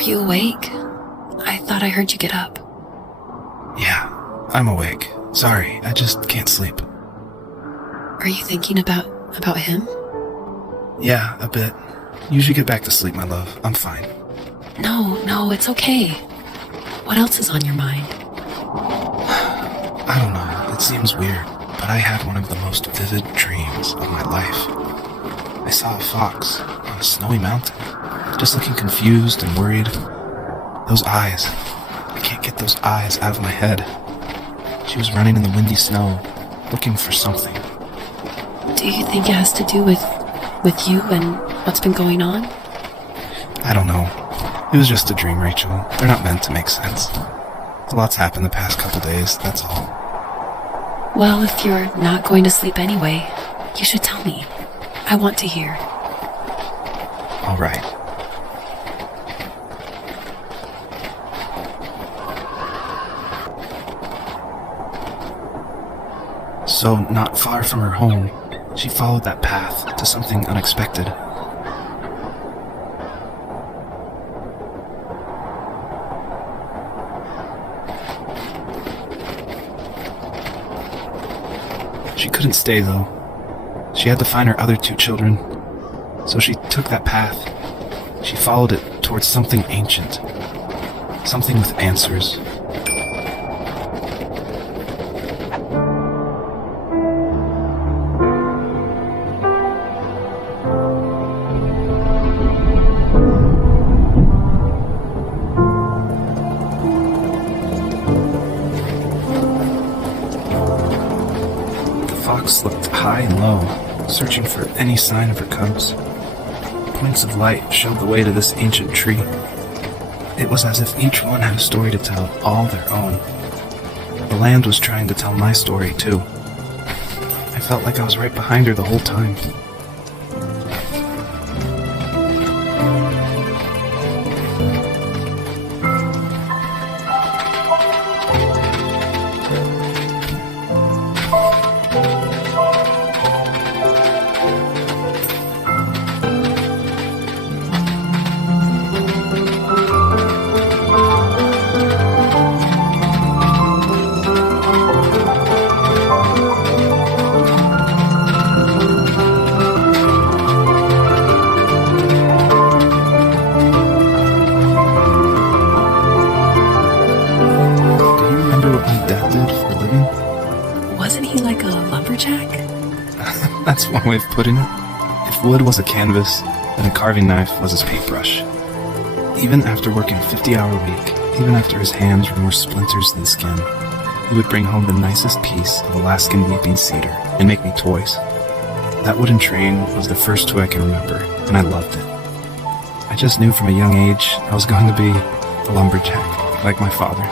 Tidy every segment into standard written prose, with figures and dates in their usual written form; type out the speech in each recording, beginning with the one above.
Are you awake? I thought I heard you get up. Yeah, I'm awake. Sorry, I just can't sleep. Are you thinking about him? Yeah, a bit. You should get back to sleep, my love. I'm fine. No, it's okay. What else is on your mind? I don't know, it seems weird, but I had one of the most vivid dreams of my life. I saw a fox on a snowy mountain, just looking confused and worried. Those eyes. I can't get those eyes out of my head. She was running in the windy snow, looking for something. Do you think it has to do with you and what's been going on? I don't know. It was just a dream, Rachel. They're not meant to make sense. A lot's happened the past couple days, that's all. Well, if you're not going to sleep anyway, you should tell me. I want to hear. All right. So, not far from her home, she followed that path to something unexpected. She couldn't stay, though. She had to find her other 2 children. So she took that path. She followed it towards something ancient. Something with answers. The fox looked high and low, searching for any sign of her cubs. Points of light showed the way to this ancient tree. It was as if each one had a story to tell, all their own. The land was trying to tell my story, too. I felt like I was right behind her the whole time. That's one way of putting it. If wood was a canvas, then a carving knife was his paintbrush. Even after working a 50-hour week, even after his hands were more splinters than skin, he would bring home the nicest piece of Alaskan weeping cedar and make me toys. That wooden train was the first toy I can remember, and I loved it. I just knew from a young age I was going to be a lumberjack, like my father.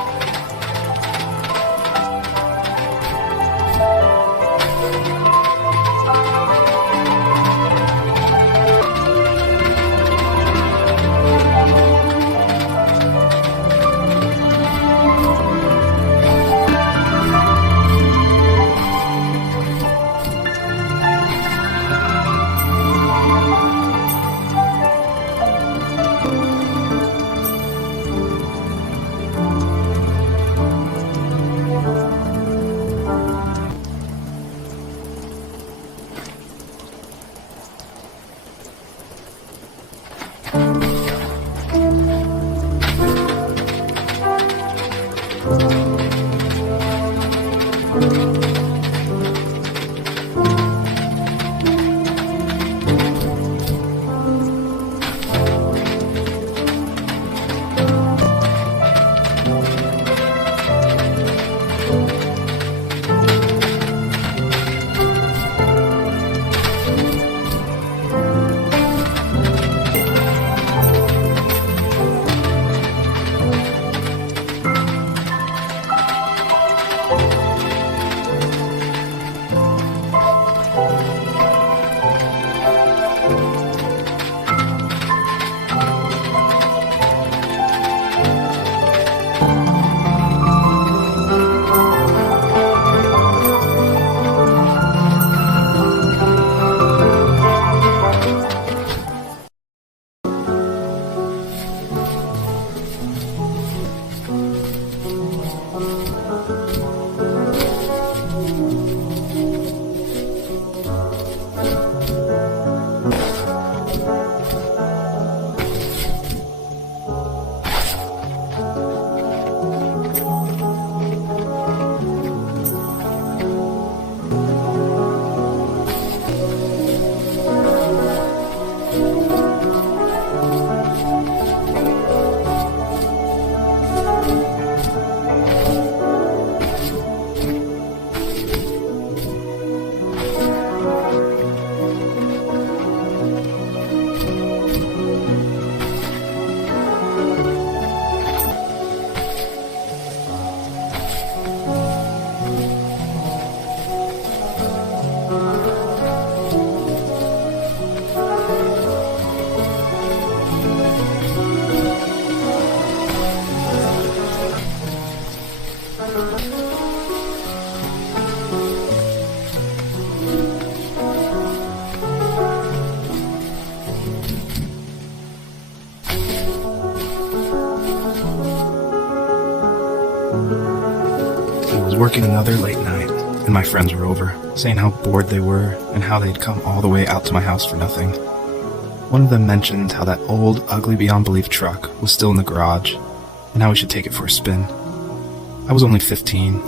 working another late night, and my friends were over, saying how bored they were and how they'd come all the way out to my house for nothing. One of them mentioned how that old, ugly beyond belief truck was still in the garage, and how we should take it for a spin. I was only 15,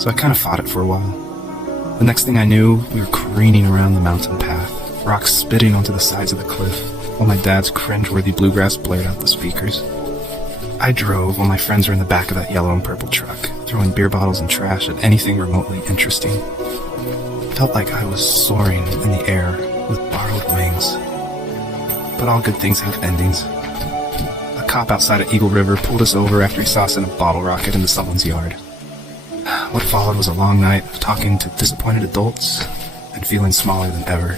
so I kind of fought it for a while. The next thing I knew, we were careening around the mountain path, rocks spitting onto the sides of the cliff, while my dad's cringe-worthy bluegrass blared out the speakers. I drove while my friends were in the back of that yellow and purple truck, throwing beer bottles and trash at anything remotely interesting. Felt like I was soaring in the air with borrowed wings. But all good things have endings. A cop outside of Eagle River pulled us over after he saw us in a bottle rocket into someone's yard. What followed was a long night of talking to disappointed adults and feeling smaller than ever.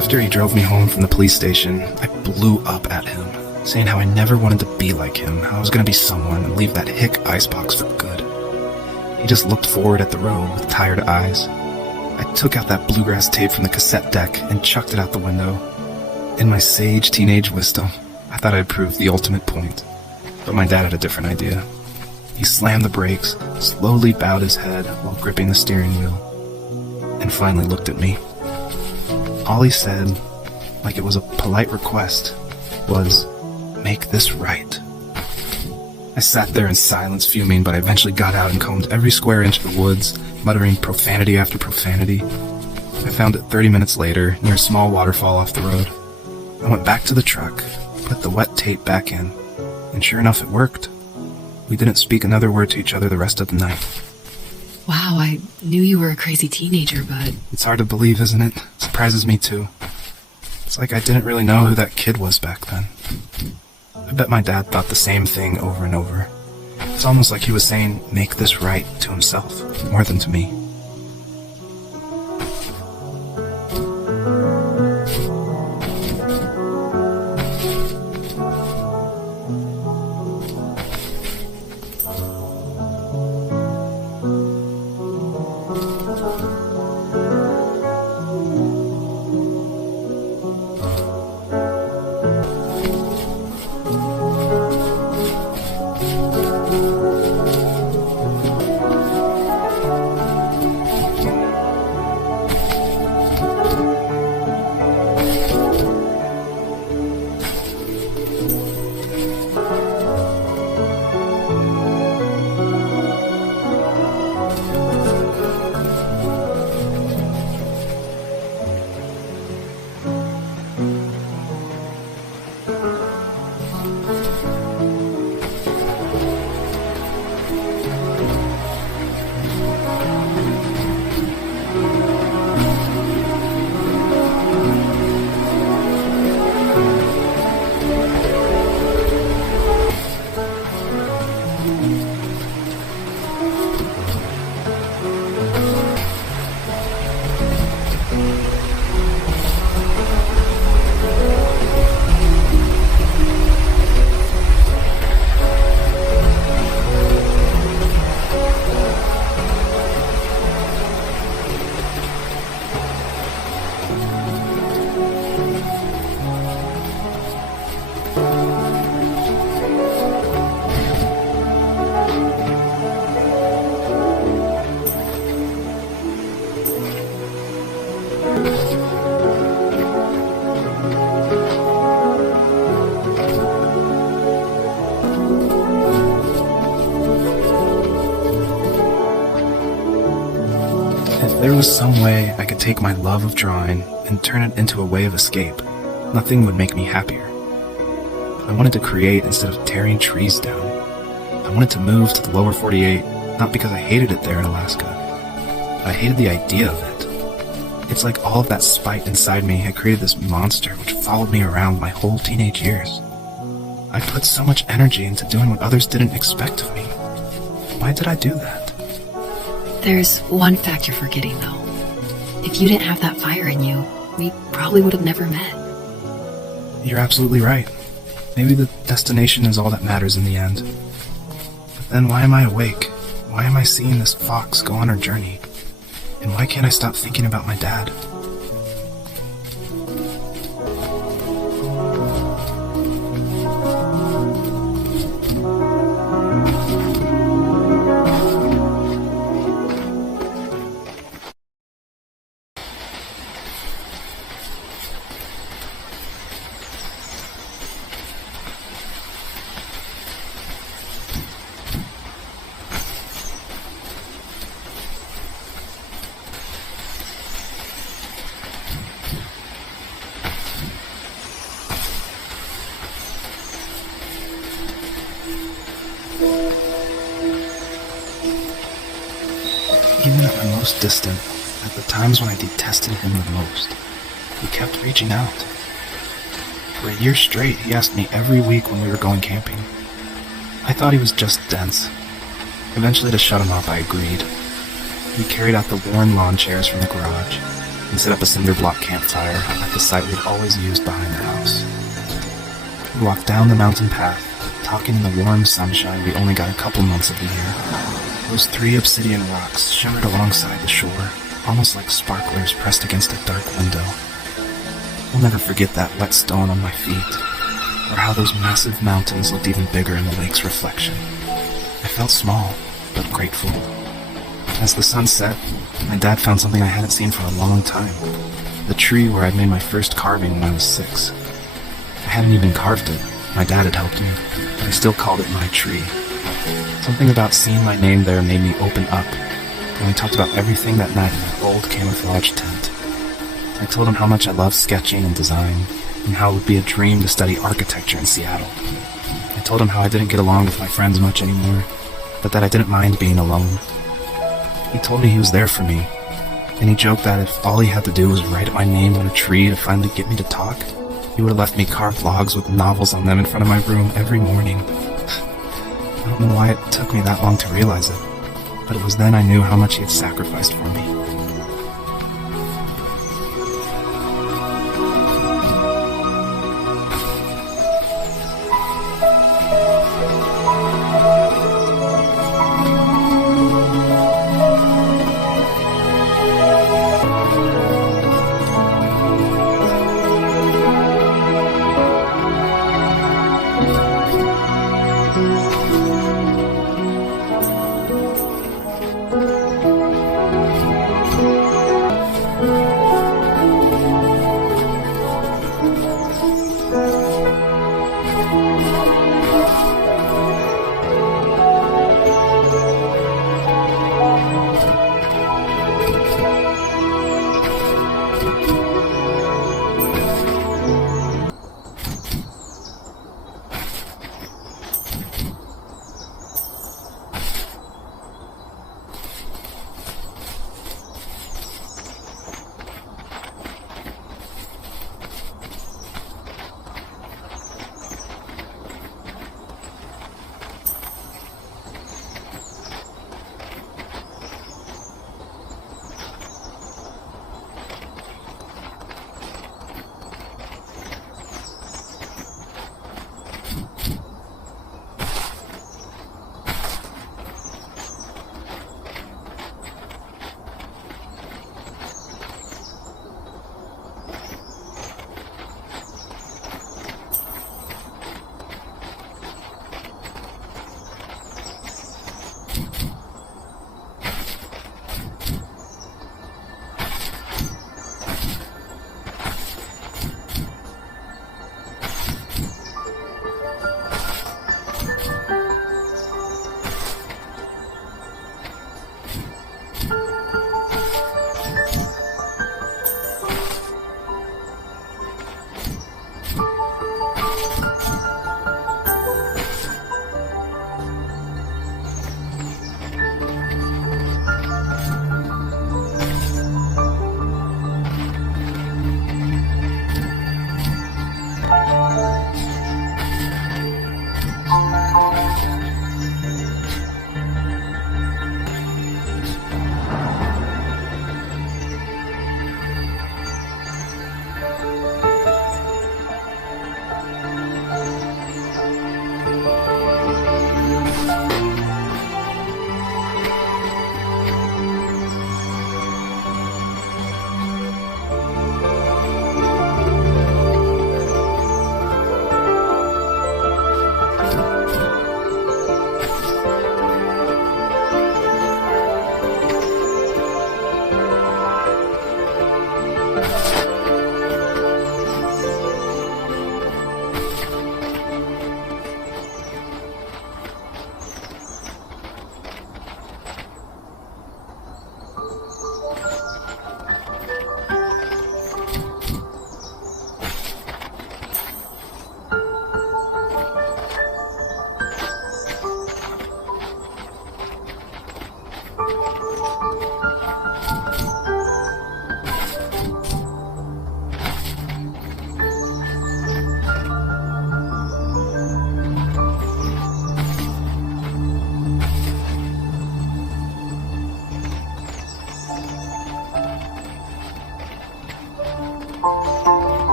After he drove me home from the police station, I blew up at him, saying how I never wanted to be like him, how I was going to be someone and leave that hick icebox for good. He just looked forward at the road with tired eyes. I took out that bluegrass tape from the cassette deck and chucked it out the window. In my sage teenage wisdom, I thought I'd proved the ultimate point. But my dad had a different idea. He slammed the brakes, slowly bowed his head while gripping the steering wheel, and finally looked at me. All he said, like it was a polite request, was, "Make this right." I sat there in silence, fuming, but I eventually got out and combed every square inch of the woods, muttering profanity after profanity. I found it 30 minutes later, near a small waterfall off the road. I went back to the truck, put the wet tape back in, and sure enough, it worked. We didn't speak another word to each other the rest of the night. Wow, I knew you were a crazy teenager, but... It's hard to believe, isn't it? Surprises me too. It's like I didn't really know who that kid was back then. I bet my dad thought the same thing over and over. It's almost like he was saying, "Make this right," to himself, more than to me. If there was some way I could take my love of drawing and turn it into a way of escape, nothing would make me happier. I wanted to create instead of tearing trees down. I wanted to move to the lower 48, not because I hated it there in Alaska. I hated the idea of it. It's like all of that spite inside me had created this monster which followed me around my whole teenage years. I put so much energy into doing what others didn't expect of me. Why did I do that? There's one fact you're forgetting, though. If you didn't have that fire in you, we probably would have never met. You're absolutely right. Maybe the destination is all that matters in the end. But then why am I awake? Why am I seeing this fox go on her journey? And why can't I stop thinking about my dad? Even at my most distant, at the times when I detested him the most, he kept reaching out. For a year straight, he asked me every week when we were going camping. I thought he was just dense. Eventually, to shut him up, I agreed. We carried out the worn lawn chairs from the garage. and set up a cinder block campfire at the site we'd always used behind the house. We walked down the mountain path, talking in the warm sunshine we only got a couple months of the year. Those 3 obsidian rocks shimmered alongside the shore, almost like sparklers pressed against a dark window. I'll never forget that wet stone on my feet, or how those massive mountains looked even bigger in the lake's reflection. I felt small, but grateful. As the sun set, my dad found something I hadn't seen for a long time. The tree where I'd made my first carving when I was 6. I hadn't even carved it. My dad had helped me, but I still called it my tree. Something about seeing my name there made me open up, and we talked about everything that night in that old camouflage tent. I told him how much I loved sketching and design, and how it would be a dream to study architecture in Seattle. I told him how I didn't get along with my friends much anymore, but that I didn't mind being alone. He told me he was there for me, and he joked that if all he had to do was write my name on a tree to finally get me to talk, he would have left me carved logs with novels on them in front of my room every morning. I don't know why it took me that long to realize it, but it was then I knew how much he had sacrificed for me.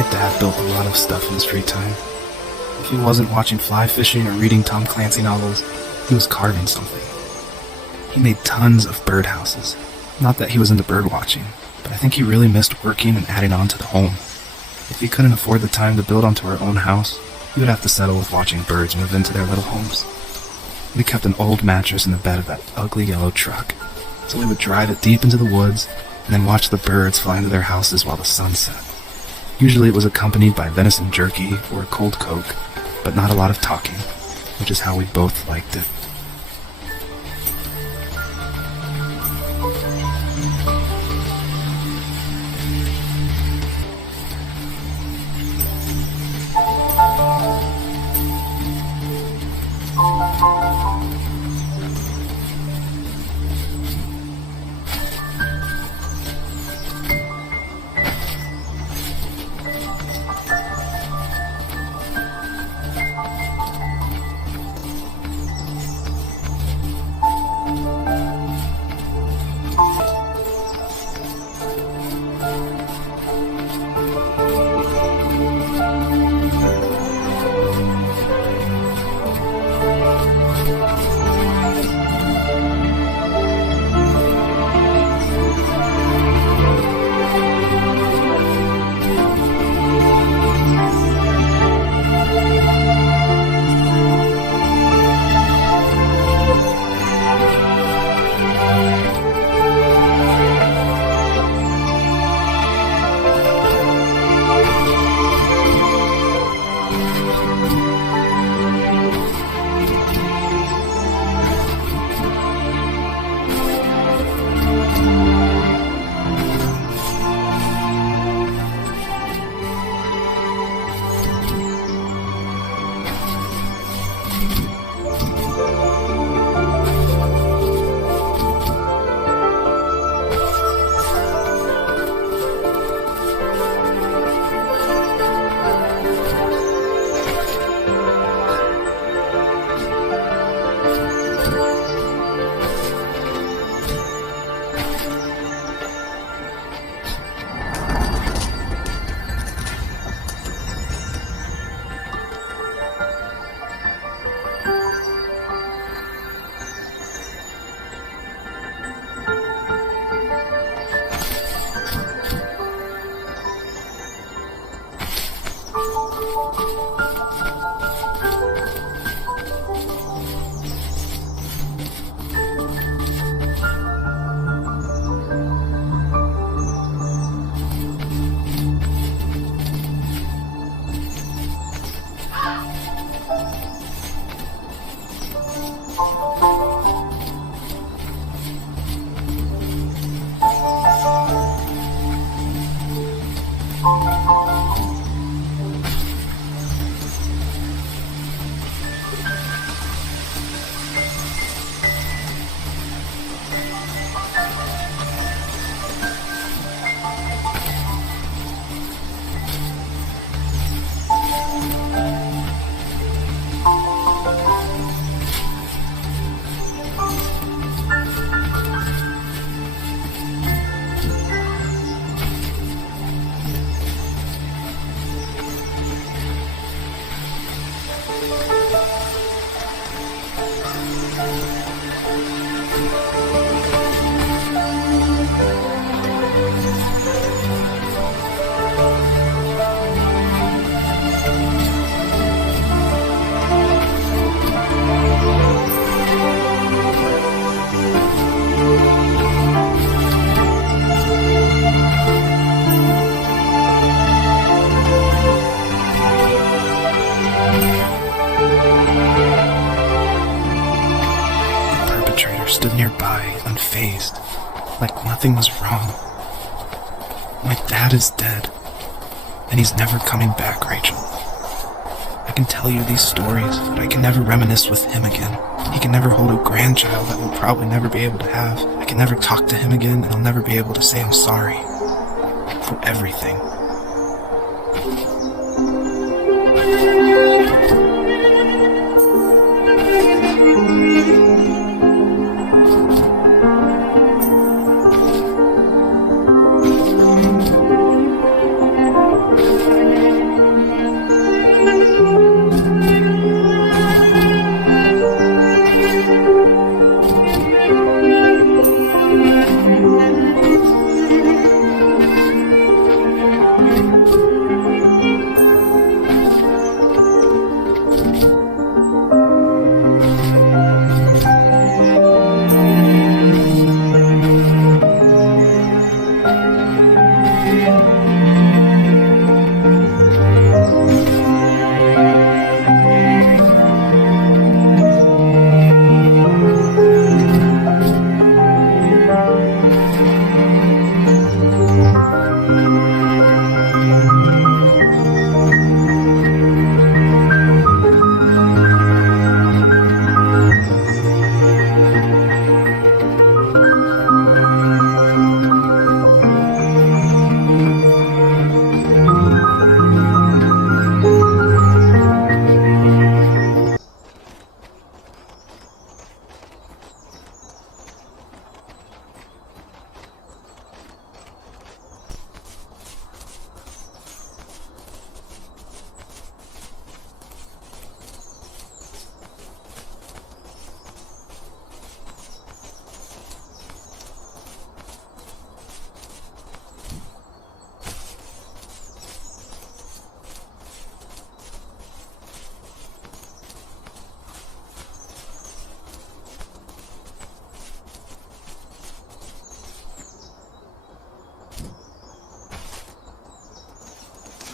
My dad built a lot of stuff in his free time. If he wasn't watching fly fishing or reading Tom Clancy novels, he was carving something. He made tons of birdhouses. Not that he was into bird watching, but I think he really missed working and adding on to the home. If he couldn't afford the time to build onto our own house, he would have to settle with watching birds move into their little homes. We kept an old mattress in the bed of that ugly yellow truck, so we would drive it deep into the woods and then watch the birds fly into their houses while the sun set. Usually it was accompanied by venison jerky or a cold Coke, but not a lot of talking, which is how we both liked it. Stood nearby, unfazed, like nothing was wrong. My dad is dead, and he's never coming back, Rachel. I can tell you these stories, but I can never reminisce with him again. He can never hold a grandchild that we'll probably never be able to have. I can never talk to him again, and I'll never be able to say I'm sorry for everything.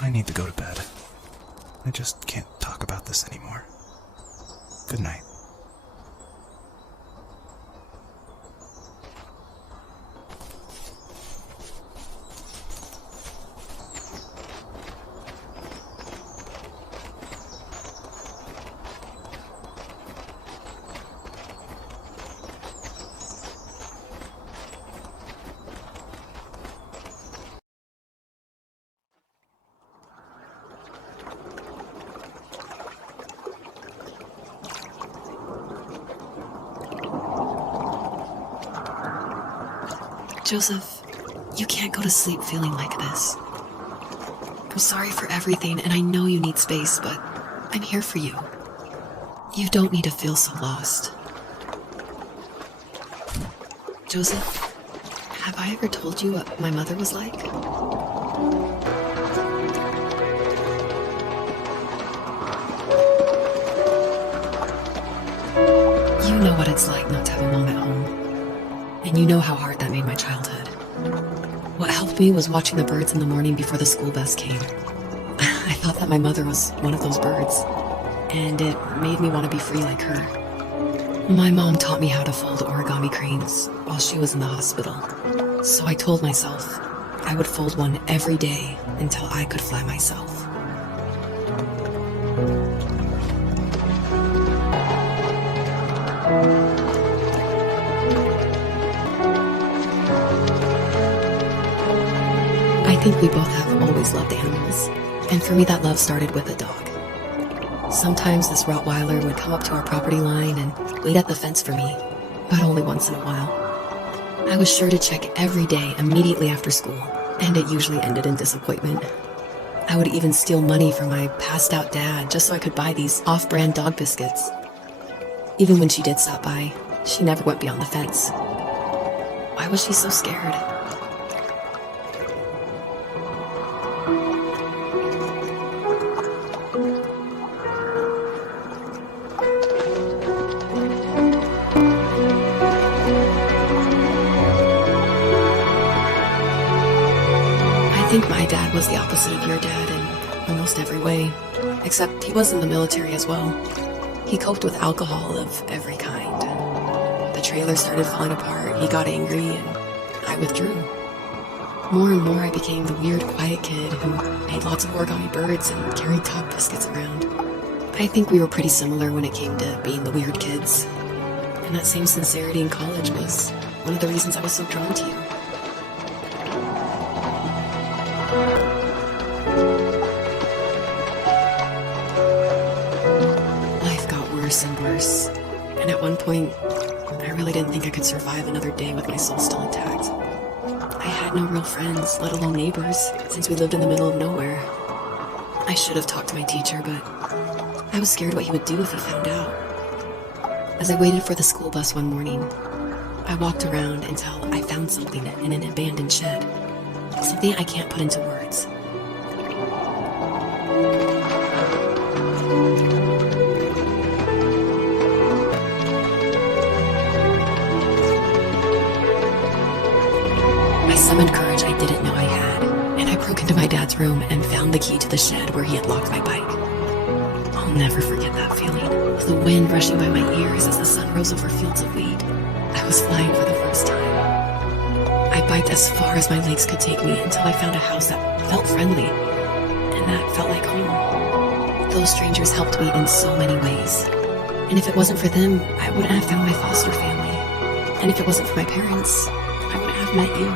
I need to go to bed. I just can't talk about this anymore. Good night. Joseph, you can't go to sleep feeling like this. I'm sorry for everything, and I know you need space, but I'm here for you. You don't need to feel so lost. Joseph, have I ever told you what my mother was like? You know what it's like not to have a mom at home. And you know how hard that made my childhood. What helped me was watching the birds in the morning before the school bus came. I thought that my mother was one of those birds, and it made me want to be free like her. My mom taught me how to fold origami cranes while she was in the hospital. So I told myself I would fold one every day until I could fly myself. I think we both have always loved animals, and for me that love started with a dog. Sometimes this Rottweiler would come up to our property line and wait at the fence for me, but only once in a while. I was sure to check every day immediately after school, and it usually ended in disappointment. I would even steal money from my passed out dad just so I could buy these off-brand dog biscuits. Even when she did stop by, she never went beyond the fence. Why was she so scared? I think my dad was the opposite of your dad in almost every way, except he was in the military as well. He coped with alcohol of every kind. The trailer started falling apart, he got angry, and I withdrew. More and more I became the weird, quiet kid who made lots of origami birds and carried dog biscuits around. I think we were pretty similar when it came to being the weird kids. And that same sincerity in college was one of the reasons I was so drawn to you. Life got worse and worse, and at one point, I really didn't think I could survive another day with my soul still intact. I had no real friends, let alone neighbors, since we lived in the middle of nowhere. I should have talked to my teacher, but I was scared what he would do if he found out. As I waited for the school bus one morning, I walked around until I found something in an abandoned shed. Something I can't put into words. I summoned courage I didn't know I had, and I broke into my dad's room and found the key to the shed where he had locked my bike. I'll never forget that feeling, the wind rushing by my ears as the sun rose over fields of wheat. I was flying for the first time. I biked as far as my legs could take me until I found a house that felt friendly, and that felt like home. Those strangers helped me in so many ways, and if it wasn't for them, I wouldn't have found my foster family. And if it wasn't for my parents, I wouldn't have met you.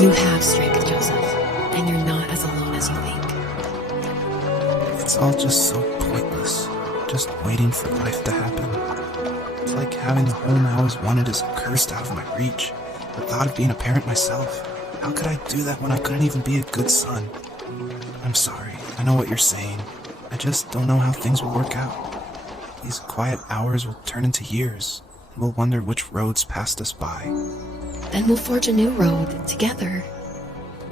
You have strength, Joseph, and you're not as alone as you think. It's all just so pointless. Just waiting for life to happen. It's like having the home I always wanted is cursed out of my reach. The thought of being a parent myself. How could I do that when I couldn't even be a good son? I'm sorry. I know what you're saying. I just don't know how things will work out. These quiet hours will turn into years. And we'll wonder which roads passed us by. Then we'll forge a new road together.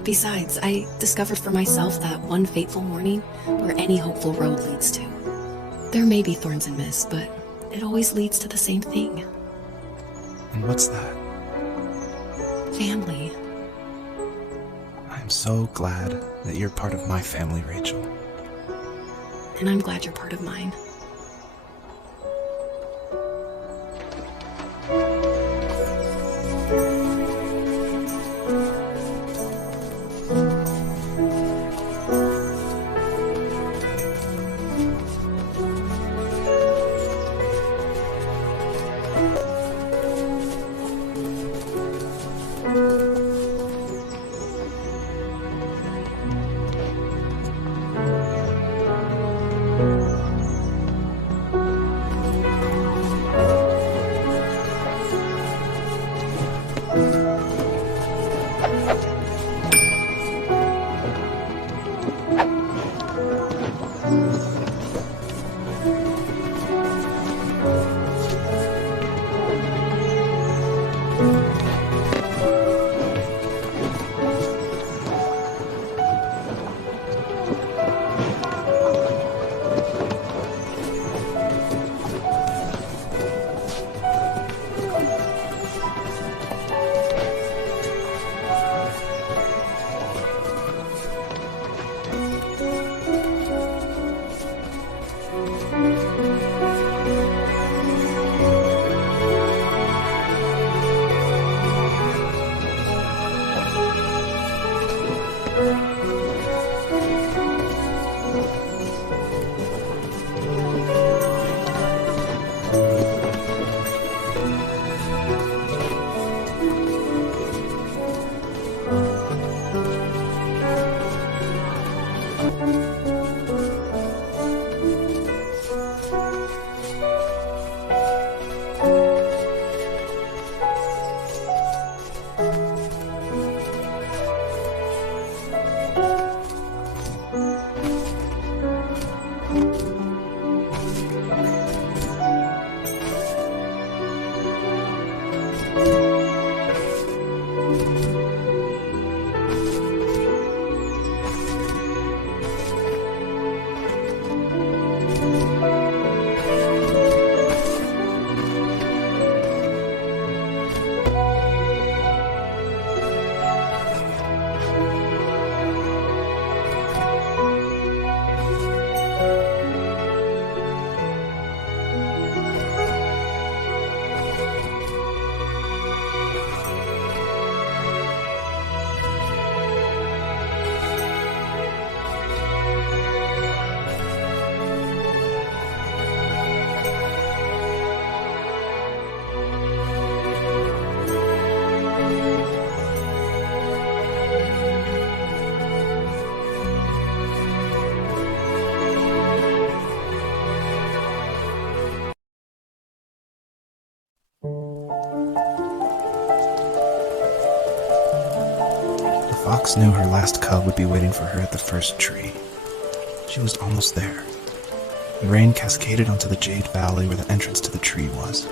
Besides, I discovered for myself that one fateful morning where any hopeful road leads to. There may be thorns and mist, but it always leads to the same thing. And what's that? Family. I'm so glad that you're part of my family, Rachel. And I'm glad you're part of mine. fox knew her last cub would be waiting for her at the first tree. She was almost there. The rain cascaded onto the jade valley where the entrance to the tree was.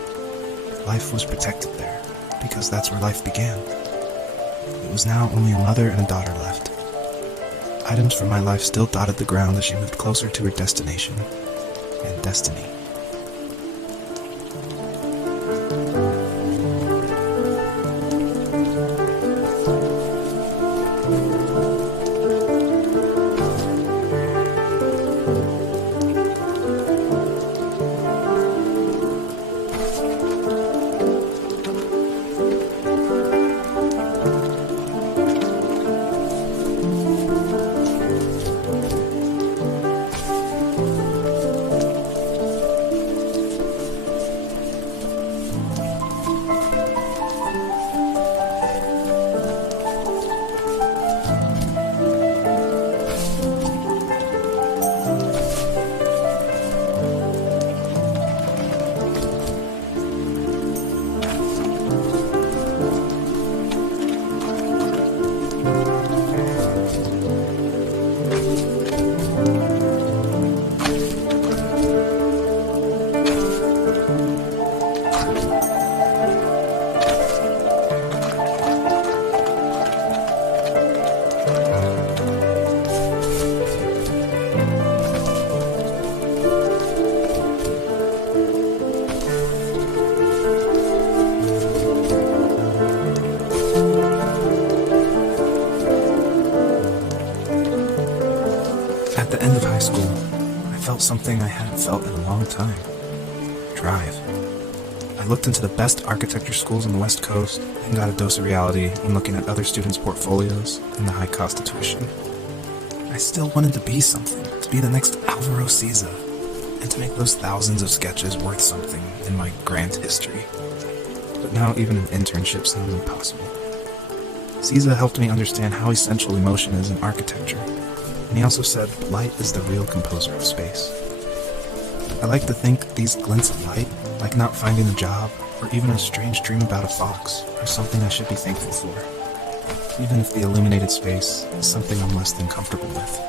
Life was protected there, because that's where life began. It was now only a mother and a daughter left. Items from my life still dotted the ground as she moved closer to her destination and destiny. At the end of high school, I felt something I hadn't felt in a long time. Drive. I looked into the best architecture schools on the West Coast and got a dose of reality when looking at other students' portfolios and the high cost of tuition. I still wanted to be something, to be the next Alvaro Siza, and to make those thousands of sketches worth something in my grand history. But now even an internship sounds impossible. Siza helped me understand how essential emotion is in architecture, and he also said light is the real composer of space. I like to think these glints of light, like not finding a job, or even a strange dream about a fox, are something I should be thankful for, even if the illuminated space is something I'm less than comfortable with.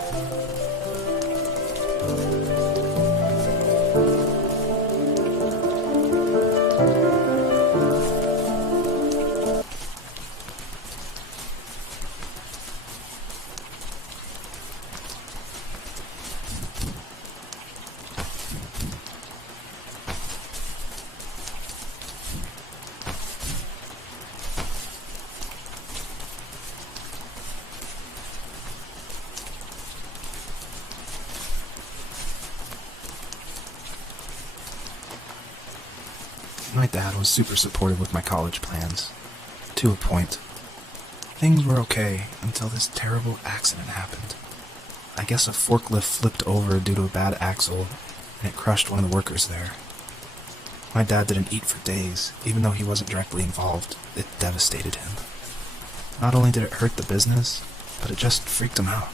My dad was super supportive with my college plans, to a point. Things were okay until this terrible accident happened. I guess a forklift flipped over due to a bad axle, and it crushed one of the workers there. My dad didn't eat for days, even though he wasn't directly involved. It devastated him. Not only did it hurt the business, but it just freaked him out.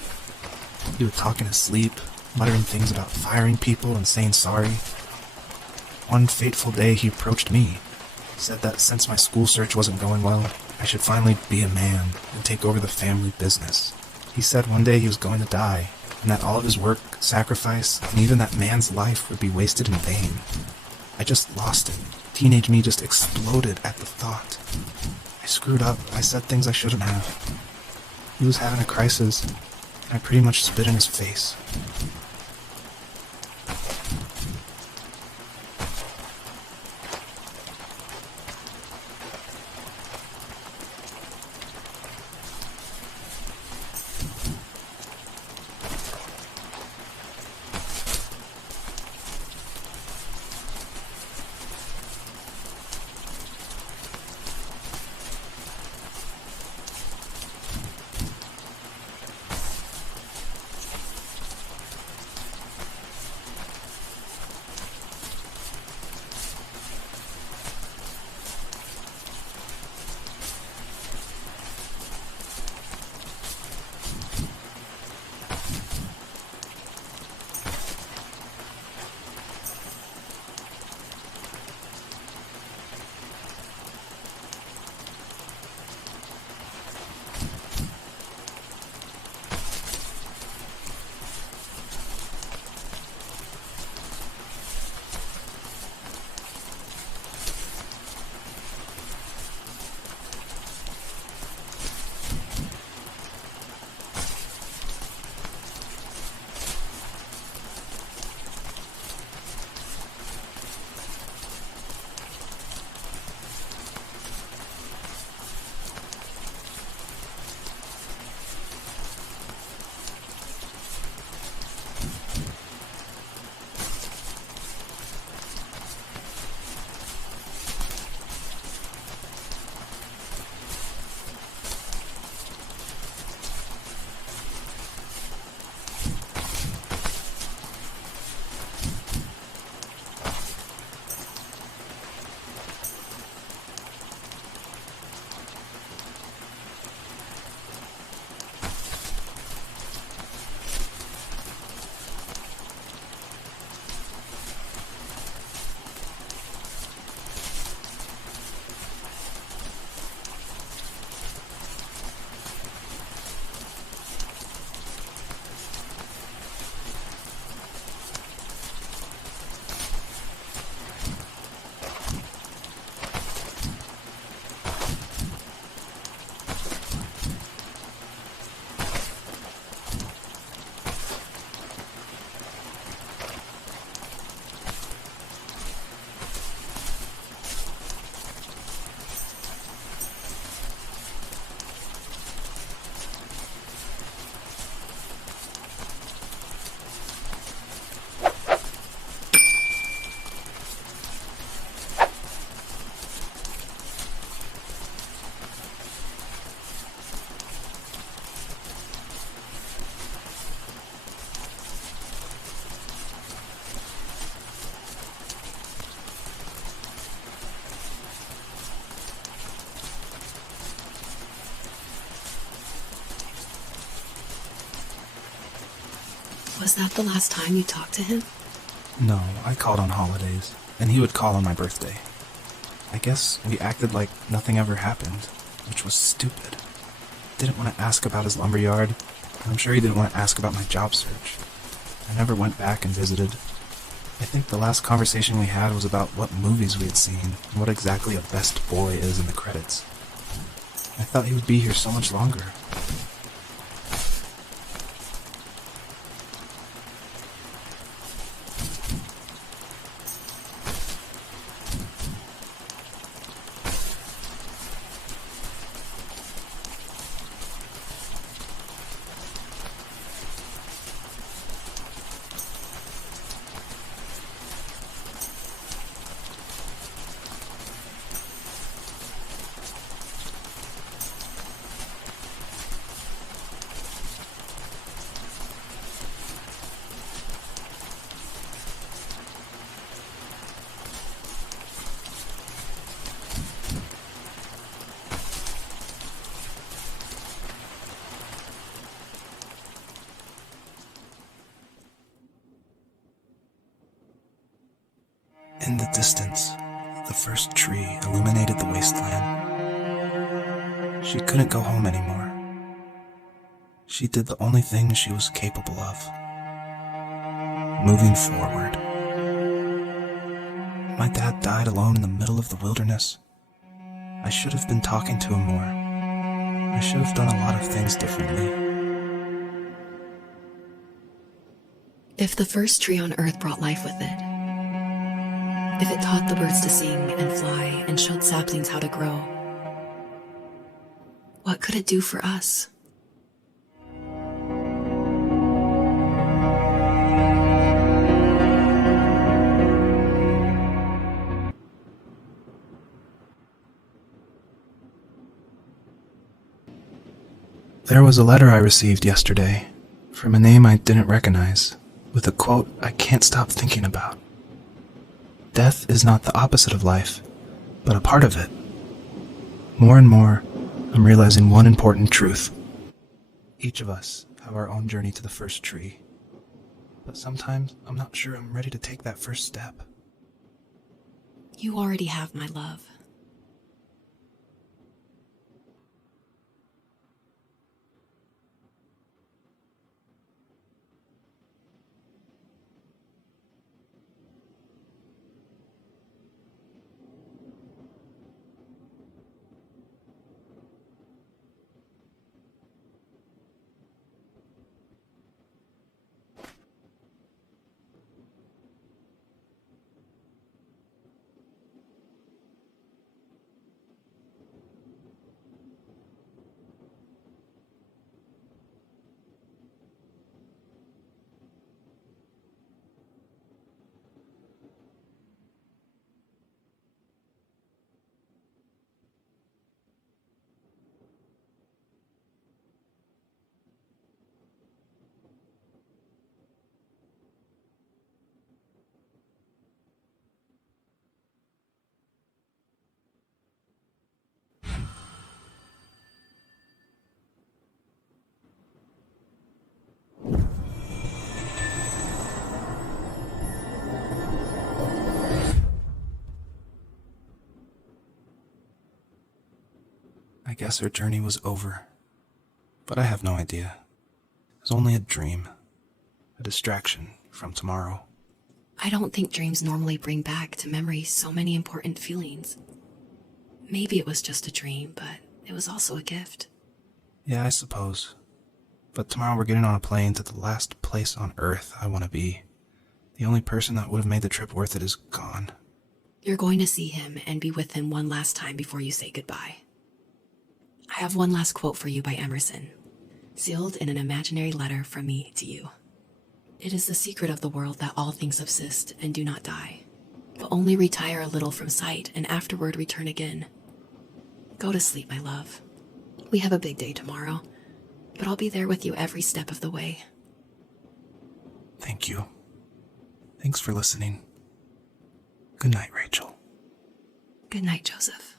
He would talk in his sleep, muttering things about firing people and saying sorry. One fateful day he approached me, said that since my school search wasn't going well, I should finally be a man and take over the family business. He said one day he was going to die, and that all of his work, sacrifice, and even that man's life would be wasted in vain. I just lost it. Teenage me just exploded at the thought. I screwed up. I said things I shouldn't have. He was having a crisis, and I pretty much spit in his face. Was that the last time you talked to him? No, I called on holidays, and he would call on my birthday. I guess we acted like nothing ever happened, which was stupid. Didn't want to ask about his lumberyard, and I'm sure he didn't want to ask about my job search. I never went back and visited. I think the last conversation we had was about what movies we had seen, and what exactly a best boy is in the credits. I thought he would be here so much longer. In the distance, the first tree illuminated the wasteland. She couldn't go home anymore. She did the only thing she was capable of. Moving forward. My dad died alone in the middle of the wilderness. I should have been talking to him more. I should have done a lot of things differently. If the first tree on Earth brought life with it, if it taught the birds to sing and fly and showed saplings how to grow, what could it do for us? There was a letter I received yesterday from a name I didn't recognize, with a quote I can't stop thinking about. Death is not the opposite of life, but a part of it. More and more, I'm realizing one important truth. Each of us have our own journey to the first tree, but sometimes I'm not sure I'm ready to take that first step. You already have my love. I guess her journey was over, but I have no idea. It was only a dream, a distraction from tomorrow. I don't think dreams normally bring back to memory so many important feelings. Maybe it was just a dream, but it was also a gift. Yeah, I suppose. But tomorrow we're getting on a plane to the last place on Earth I want to be. The only person that would have made the trip worth it is gone. You're going to see him and be with him one last time before you say goodbye. I have one last quote for you by Emerson, sealed in an imaginary letter from me to you. It is the secret of the world that all things subsist and do not die, but only retire a little from sight and afterward return again. Go to sleep, my love. We have a big day tomorrow, but I'll be there with you every step of the way. Thank you. Thanks for listening. Good night, Rachel. Good night, Joseph.